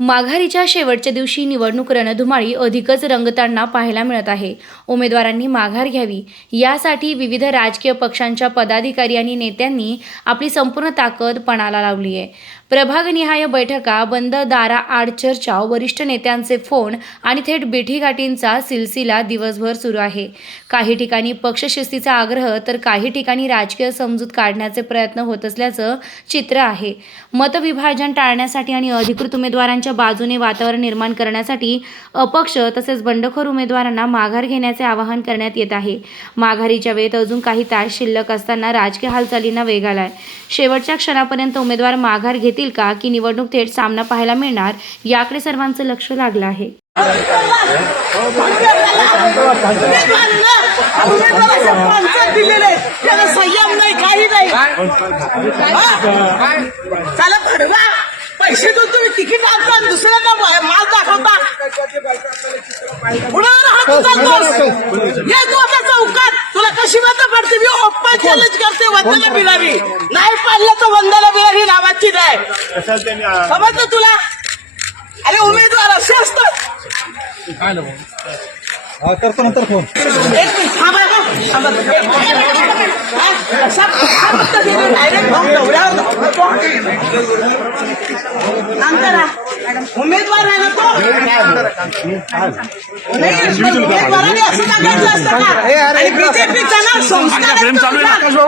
माघारीच्या शेवटच्या दिवशी निवडणूक रणधुमाळी अधिकच रंगताना पाहायला मिळत आहे. उमेदवारांनी माघार घ्यावी. यासाठी विविध राजकीय पक्षांच्या पदाधिकारी आणि नेत्यांनी आपली संपूर्ण ताकद पणाला लावली आहे प्रभागनिहाय बैठका बंद दारा आड चर्चा वरिष्ठ नेत्यांचे फोन आणि थेट बेठीगाठींचा सिलसिला दिवसभर सुरू आहे. काही ठिकाणी पक्षशिस्तीचा आग्रह तर काही ठिकाणी राजकीय समजूत काढण्याचे प्रयत्न होत असल्याचं चित्र आहे. मतविभाजन टाळण्यासाठी आणि अधिकृत उमेदवारांच्या बाजूने वातावरण निर्माण करण्यासाठी अपक्ष तसेच बंडखोर उमेदवारांना माघार घेण्याचे आवाहन करण्यात येत आहे. माघारीच्या वेळेत अजून काही तास शिल्लक असताना राजकीय हालचालींना वेग आलाय. शेवटच्या क्षणापर्यंत उमेदवार माघार घेतील का की निवडणूक थेट सामना पाहायला मिळणार याकडे सर्वांचं लक्ष लागलं आहे संयम नाही काही नाही हा? त्याला पैसे देऊन तुम्ही तिकीट आणता आणि दुसऱ्यांना माल दाखवता कुणावर हात उचलतोस? ये तू आता चौकात तुला कशी मत पडते मी ओपन चॅलेंज करते वंदना बिरारी नाही पाडलं तर वंदना बिरारी नावाची नाही. समजलं तुला? अरे उमेदवार असे असतात. हा करतो नंतर फोन. करा. उमेदवार आहे ना तो.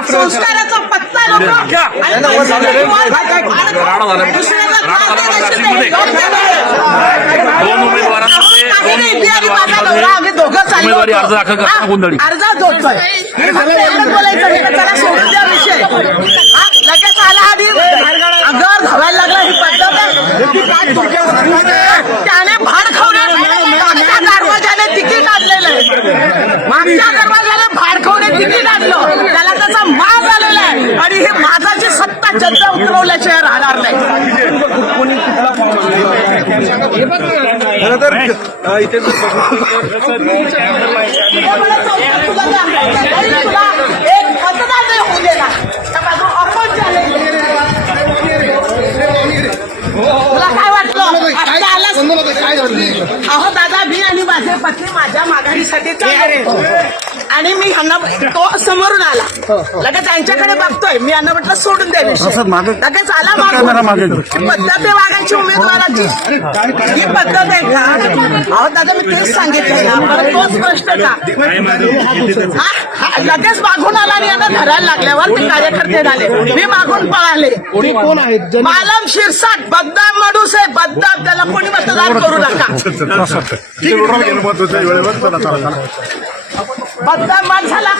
संस्काराचा पत्ता. दोन उमेदवारांमध्ये दोन उमेदवारी. अर्ज दाखल करताना हा, गोंधळी. अर्ज जोडतोय मी फक्त एवढंच बोलायचं मी त्याला सोडून द्या विषय हा, लगेच आला आणि अंगावर धावायला लागला ही पद्धत आहे. त्याने भाड खावण्यात मागच्या दरवाजाने तिकीट आणलेलं आहे मागच्या दरवाजाने तिकीट आणलं त्याला त्याचा माज आलेला आहे. आणि ही माझाची सत्ता जनता उतरवल्याशिवाय राहणार नाही. तुला काय वाटलं? आलास? अहो दादा मी माझे पत्नी माझ्या माघारीसाठी. आणि मी ह्यांना तो समोरून आला. लगेच त्यांच्याकडे बघतोय. मी यांना म्हटलं सोडून मागे- लगेच आला. ही पद्धत आहे वागायची उमेदवाराची. ही पद्धत आहे का? अहो दादा मी तेच सांगितलं ना. तोच प्रश्न का? हा? हा, लगेच मागून आला आणि यांना धरायला लागल्यावर ते कार्यकर्ते झाले. मी मागून पळाले. कोण आहेत? मालम शिरसाट बद्दाम मडूस आहे. बद्दाम त्याला कोणी मतदान करू नका. बद्दाम माणसाला